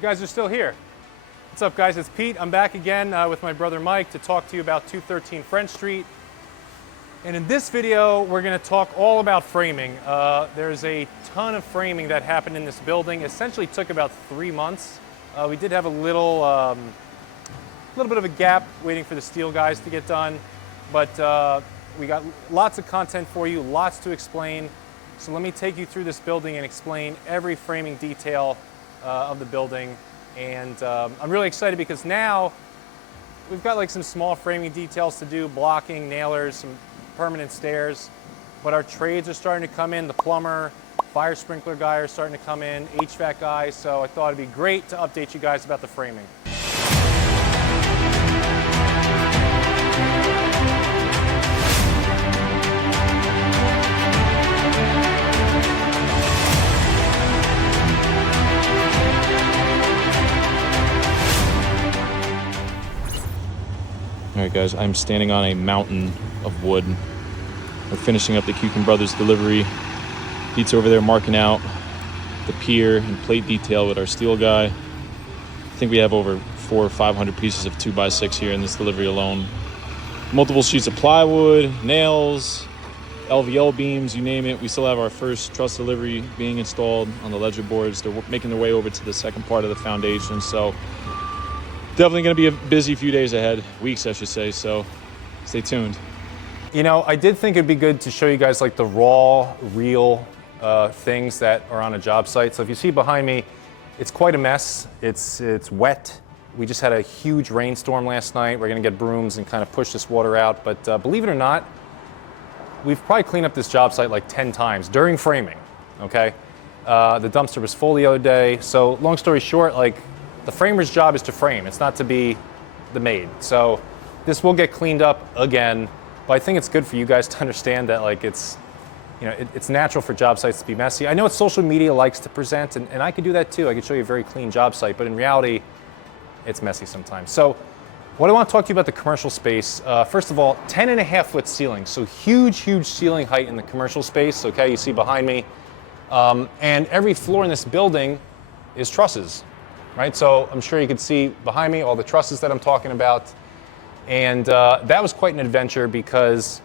You guys are still here. What's up, guys? It's Pete. I'm back again with my brother Mike to talk to you about 213 French Street. And in this video, we're going to talk all about framing. There's a ton of framing that happened in this building. Essentially took about 3 months. We did have a little bit of a gap waiting for the steel guys to get done, but we got lots of content for you, lots to explain. So let me take you through this building and explain every framing detail of the building. And I'm really excited because now we've got like some small framing details to do, blocking, nailers, some permanent stairs, but our trades are starting to come in. The plumber, fire sprinkler guy are starting to come in, HVAC guys. So I thought it'd be great to update you guys about the framing. All right, guys, I'm standing on a mountain of wood. We're finishing up the Kukin Brothers delivery. Pete's over there marking out the pier and plate detail with our steel guy. I think we have over 400 or 500 pieces of 2x6 here in this delivery alone. Multiple sheets of plywood, nails, LVL beams, you name it. We still have our first truss delivery being installed on the ledger boards. They're making their way over to the second part of the foundation. So definitely going to be a busy few days ahead, weeks I should say, so stay tuned. You know, I did think it'd be good to show you guys like the raw, real things that are on a job site. So if you see behind me, it's quite a mess. It's wet. We just had a huge rainstorm last night. We're going to get brooms and kind of push this water out. But believe it or not, we've probably cleaned up this job site like 10 times during framing, okay? The dumpster was full the other day. So long story short, like, the framer's job is to frame. It's not to be the maid. So this will get cleaned up again, but I think it's good for you guys to understand that like it's natural for job sites to be messy. I know what social media likes to present, and I could do that too. I could show you a very clean job site, but in reality, it's messy sometimes. So what I want to talk to you about the commercial space, first of all, 10.5-foot ceiling. So huge, huge ceiling height in the commercial space, okay? You see behind me. And every floor in this building is trusses. Right, so I'm sure you can see behind me all the trusses that I'm talking about. And that was quite an adventure because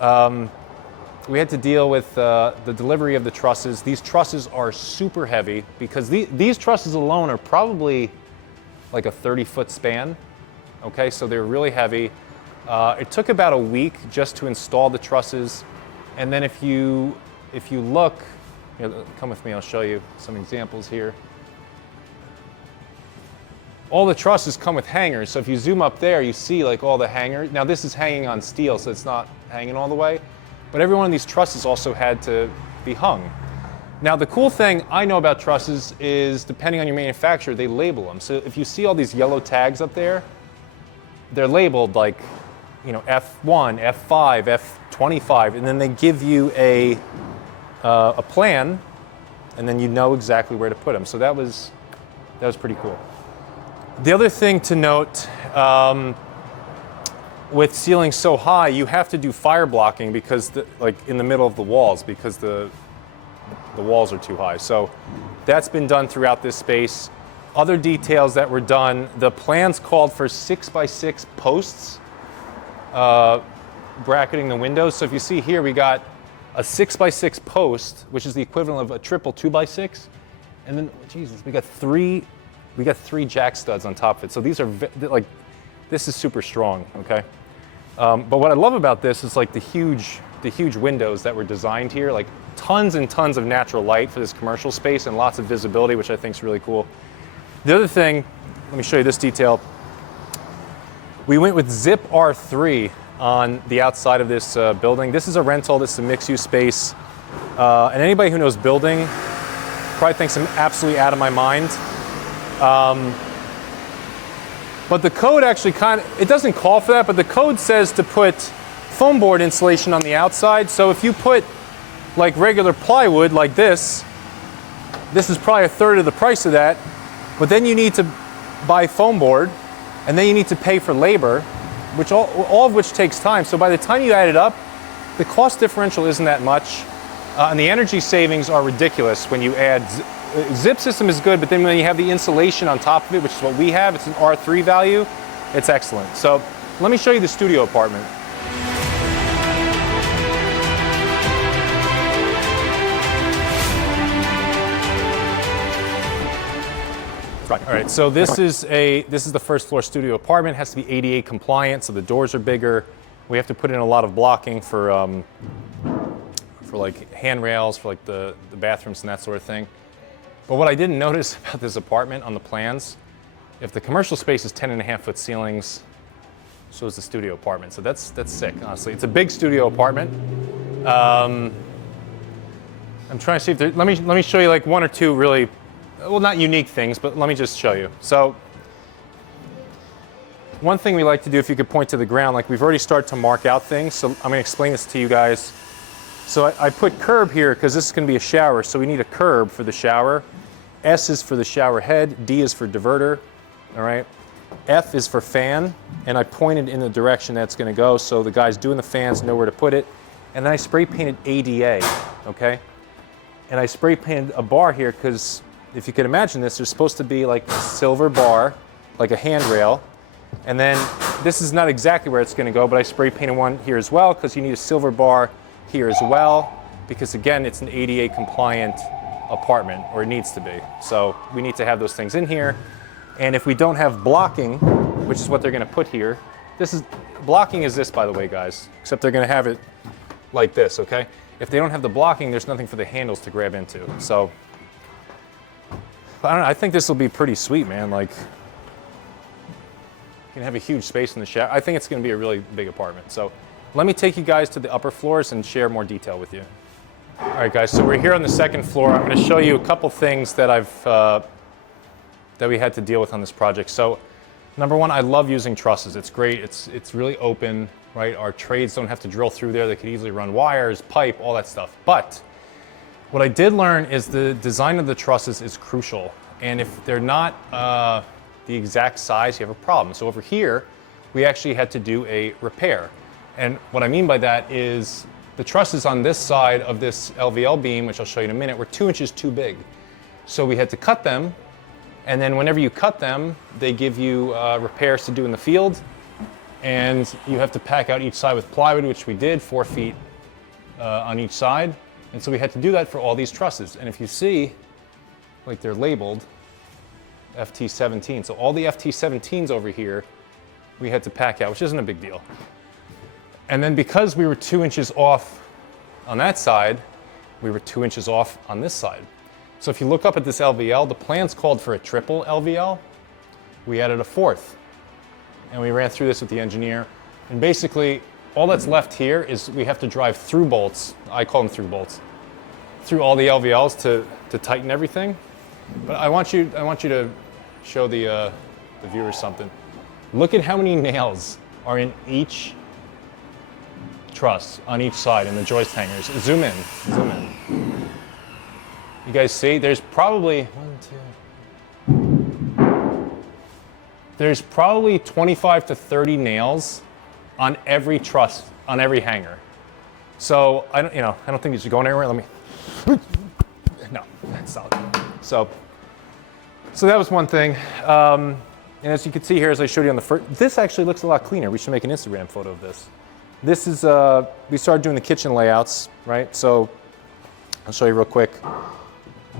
we had to deal with the delivery of the trusses. These trusses are super heavy because these trusses alone are probably like a 30-foot span. Okay, so they're really heavy. It took about a week just to install the trusses. And then if you look, come with me, I'll show you some examples here. All the trusses come with hangers, so if you zoom up there, you see like all the hangers. Now this is hanging on steel, so it's not hanging all the way, but every one of these trusses also had to be hung. Now the cool thing I know about trusses is, depending on your manufacturer, they label them. So if you see all these yellow tags up there, they're labeled like, F1, F5, F25, and then they give you a plan, and then you know exactly where to put them. So that was pretty cool. The other thing to note, with ceilings so high, you have to do fire blocking because, in the middle of the walls, because the walls are too high. So that's been done throughout this space. Other details that were done, the plans called for 6x6 posts bracketing the windows. So if you see here, we got a 6x6 post, which is the equivalent of a triple 2x6, and then Jesus, we got three jack studs on top of it. So these are this is super strong, okay? But what I love about this is like the huge windows that were designed here, like tons and tons of natural light for this commercial space and lots of visibility, which I think is really cool. The other thing, let me show you this detail. We went with Zip R3 on the outside of this building. This is a rental, this is a mixed-use space. And anybody who knows building probably thinks I'm absolutely out of my mind. But the code actually it doesn't call for that, but the code says to put foam board insulation on the outside. So if you put like regular plywood like this is probably a third of the price of that, but then you need to buy foam board, and then you need to pay for labor, which all of which takes time. So by the time you add it up, the cost differential isn't that much, and the energy savings are ridiculous when you add zip system is good, but then when you have the insulation on top of it, which is what we have, it's an R3 value, it's excellent. So let me show you the studio apartment. All right, so this is the first floor studio apartment. It has to be ADA compliant, so the doors are bigger. We have to put in a lot of blocking for like handrails, for like the bathrooms and that sort of thing. But what I didn't notice about this apartment on the plans, if the commercial space is 10.5-foot ceilings, so is the studio apartment. So that's sick, honestly. It's a big studio apartment. I'm trying to see if there, let me show you like one or two really, well, not unique things, but let me just show you. So one thing we like to do, if you could point to the ground, like we've already started to mark out things. So I'm gonna explain this to you guys. So I put curb here because this is gonna be a shower. So we need a curb for the shower. S is for the shower head. D is for diverter, all right? F is for fan, and I pointed in the direction that's gonna go so the guys doing the fans know where to put it. And then I spray painted ADA, okay? And I spray painted a bar here because if you can imagine this, there's supposed to be like a silver bar, like a handrail. And then this is not exactly where it's gonna go, but I spray painted one here as well because you need a silver bar here as well, because again, it's an ADA compliant apartment, or it needs to be. So we need to have those things in here. And if we don't have blocking, which is what they're gonna put here, blocking is this, by the way, guys, except they're gonna have it like this, okay? If they don't have the blocking, there's nothing for the handles to grab into. So, I don't know, I think this will be pretty sweet, man. Like, you can have a huge space in the shower. I think it's gonna be a really big apartment. So let me take you guys to the upper floors and share more detail with you. All right, guys, so we're here on the second floor. I'm gonna show you a couple things that that we had to deal with on this project. So number one, I love using trusses. It's great, it's really open, right? Our trades don't have to drill through there. They could easily run wires, pipe, all that stuff. But what I did learn is the design of the trusses is crucial. And if they're not the exact size, you have a problem. So over here, we actually had to do a repair. And what I mean by that is the trusses on this side of this LVL beam, which I'll show you in a minute, were 2 inches too big. So we had to cut them. And then whenever you cut them, they give you repairs to do in the field. And you have to pack out each side with plywood, which we did, 4 feet on each side. And so we had to do that for all these trusses. And if you see, like they're labeled FT17. So all the FT17s over here, we had to pack out, which isn't a big deal. And then because we were 2 inches off on that side, we were 2 inches off on this side. So if you look up at this LVL, the plans called for a triple LVL. We added a fourth. And we ran through this with the engineer. And basically, all that's left here is we have to drive through bolts. I call them through bolts. Through all the LVLs to tighten everything. But I want you to show the viewers something. Look at how many nails are in each truss on each side in the joist hangers. Zoom in, zoom in. You guys see? There's probably there's probably 25 to 30 nails on every truss, on every hanger. So I don't think you should go anywhere. Let me. No, that's solid. So that was one thing. And as you can see here, as I showed you on the first, this actually looks a lot cleaner. We should make an Instagram photo of this. This is, we started doing the kitchen layouts, right? So I'll show you real quick.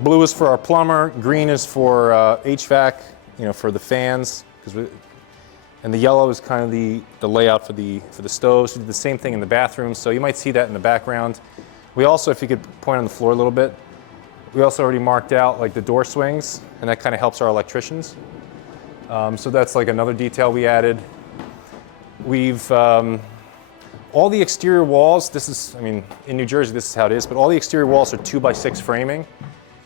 Blue is for our plumber, green is for HVAC, for the fans, and the yellow is kind of the layout for the stoves. We did the same thing in the bathroom, so you might see that in the background. We also, if you could point on the floor a little bit, we also already marked out like the door swings, and that kind of helps our electricians. So that's like another detail we added. We've, all the exterior walls, in New Jersey this is how it is, but all the exterior walls are 2x6 framing.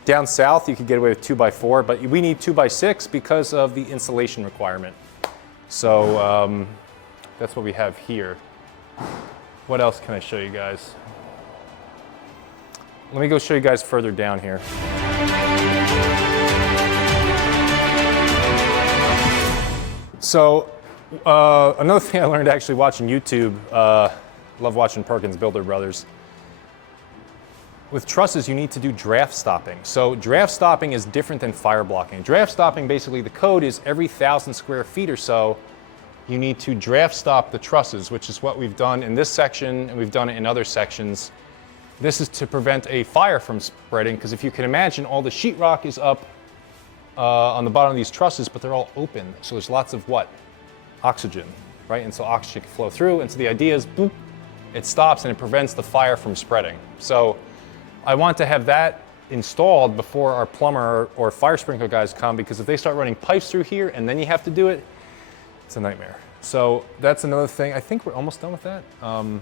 Down south you could get away with 2x4, but we need 2x6 because of the insulation requirement. So that's what we have here. What else can I show you guys? Let me go show you guys further down here. So another thing I learned actually watching YouTube, love watching Perkins Builder Brothers. with trusses, you need to do draft stopping. So draft stopping is different than fire blocking. Draft stopping, basically the code is every 1,000 square feet or so, you need to draft stop the trusses, which is what we've done in this section, and we've done it in other sections. This is to prevent a fire from spreading, because if you can imagine, all the sheetrock is up on the bottom of these trusses, but they're all open. So there's lots of what? Oxygen, right? And so oxygen can flow through, and so the idea is, boop, it stops and it prevents the fire from spreading. So I want to have that installed before our plumber or fire sprinkler guys come, because if they start running pipes through here and then you have to do it, it's a nightmare. So that's another thing. I think we're almost done with that. Yeah.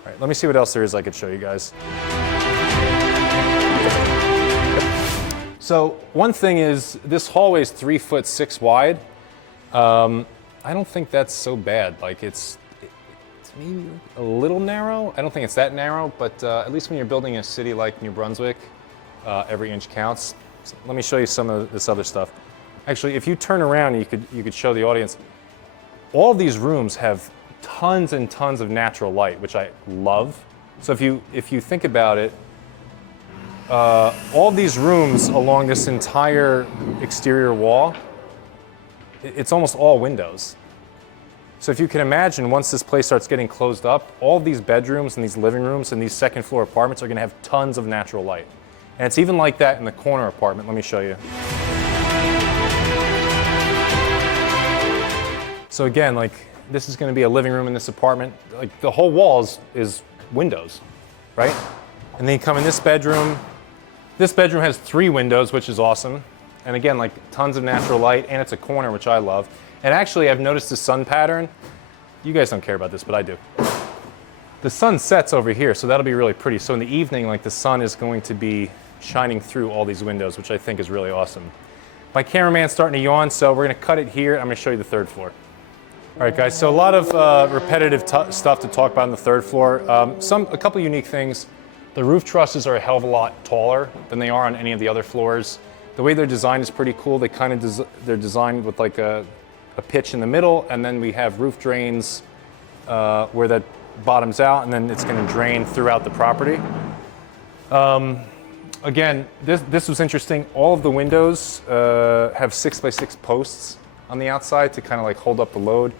All right, let me see what else there is I could show you guys. So one thing is, this hallway is 3'6" wide. I don't think that's so bad. Like it's maybe a little narrow. I don't think it's that narrow, but at least when you're building a city like New Brunswick, every inch counts. So let me show you some of this other stuff. Actually, if you turn around, you could show the audience. All of these rooms have tons and tons of natural light, which I love. So if you think about it, all these rooms along this entire exterior wall, it's almost all windows. So if you can imagine, once this place starts getting closed up, all these bedrooms and these living rooms and these second floor apartments are going to have tons of natural light. And it's even like that in the corner apartment. Let me show you. So again, like this is going to be a living room in this apartment. Like the whole wall is windows, right? And then you come in this bedroom. This bedroom has 3 windows, which is awesome. And again, like tons of natural light, and it's a corner, which I love. And actually, I've noticed the sun pattern. You guys don't care about this, but I do. The sun sets over here, so that'll be really pretty. So in the evening, like the sun is going to be shining through all these windows, which I think is really awesome. My cameraman's starting to yawn, so we're gonna cut it here. I'm gonna show you the 3rd floor. All right, guys, so a lot of repetitive stuff to talk about on the 3rd floor. A couple unique things. The roof trusses are a hell of a lot taller than they are on any of the other floors. The way they're designed is pretty cool. They're designed with like a pitch in the middle, and then we have roof drains where that bottoms out, and then it's going to drain throughout the property. Again, this was interesting. All of the windows have 6x6 posts on the outside to kind of like hold up the load.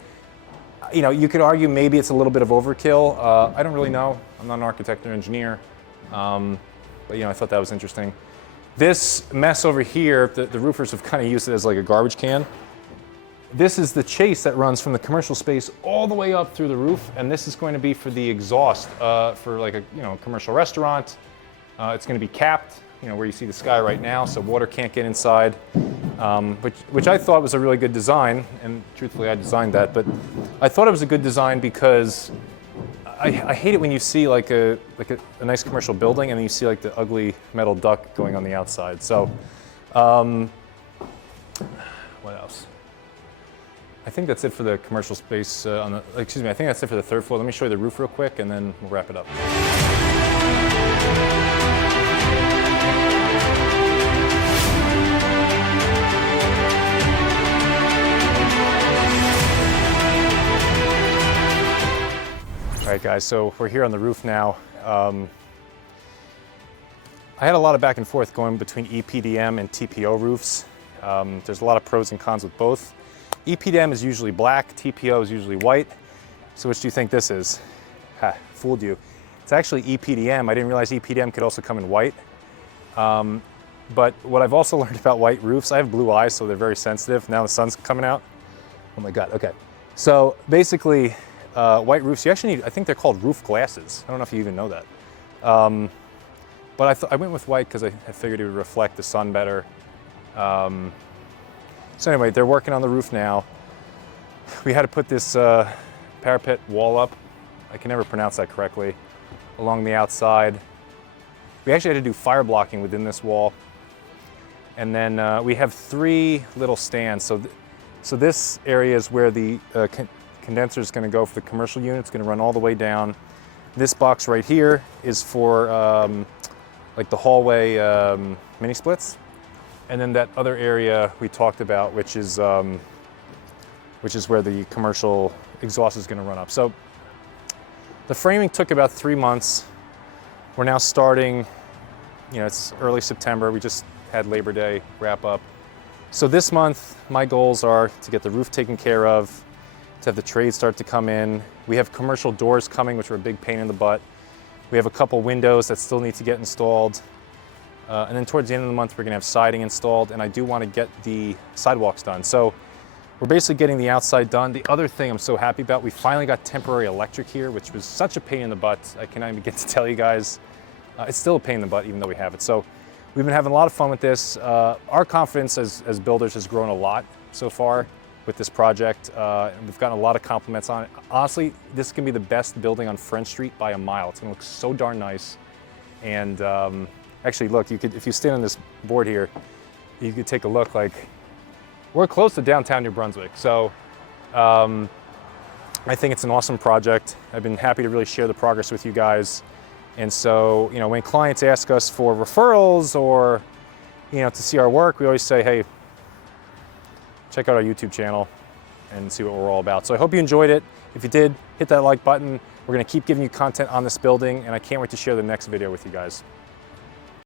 You know, you could argue maybe it's a little bit of overkill. I don't really know. I'm not an architect or engineer, but you know, I thought that was interesting. This mess over here, the roofers have kind of used it as like a garbage can. This is the chase that runs from the commercial space all the way up through the roof, and this is going to be for the exhaust for like a commercial restaurant. It's going to be capped, where you see the sky right now, so water can't get inside, which I thought was a really good design, and truthfully I designed that, but I thought it was a good design because I hate it when you see like a nice commercial building and then you see like the ugly metal duct going on the outside. So, what else? I think that's it for the commercial space I think that's it for the 3rd floor. Let me show you the roof real quick and then we'll wrap it up. All right, guys, so we're here on the roof now. I had a lot of back and forth going between EPDM and TPO roofs. There's a lot of pros and cons with both. EPDM is usually black, TPO is usually white. So which do you think this is? Ha, fooled you. It's actually EPDM. I didn't realize EPDM could also come in white. But what I've also learned about white roofs, I have blue eyes, so they're very sensitive. Now the sun's coming out. Oh my God, okay. So basically, white roofs, you actually need, I think they're called roof glasses. I don't know if you even know that. But I went with white because I figured it would reflect the sun better. So anyway, they're working on the roof now. We had to put this parapet wall up. I can never pronounce that correctly. Along the outside. We actually had to do fire blocking within this wall. And then we have 3 little stands. So this area is where the condenser is going to go for the commercial unit. It's going to run all the way down. This box right here is for like the hallway mini splits. And then that other area we talked about, which is where the commercial exhaust is going to run up. So The framing took about 3 months. We're now starting, it's early September. We just had Labor Day wrap up. So this month, my goals are to get the roof taken care of, to have the trades start to come in. We have commercial doors coming, which are a big pain in the butt. We have a couple windows that still need to get installed. And then towards the end of the month, we're gonna have siding installed, and I do wanna get the sidewalks done. So we're basically getting the outside done. The other thing I'm so happy about, we finally got temporary electric here, which was such a pain in the butt. I cannot even get to tell you guys. It's still a pain in the butt, even though we have it. So we've been having a lot of fun with this. Our confidence as builders has grown a lot so far with this project. We've gotten a lot of compliments on it. Honestly, this is gonna be the best building on French Street by a mile. It's gonna look so darn nice. And actually, look, if you stand on this board here, you could take a look. Like, we're close to downtown New Brunswick. So I think it's an awesome project. I've been happy to really share the progress with you guys. And so, when clients ask us for referrals or, to see our work, we always say, hey, check out our YouTube channel and see what we're all about. So I hope you enjoyed it. If you did, hit that like button. We're gonna keep giving you content on this building, and I can't wait to share the next video with you guys.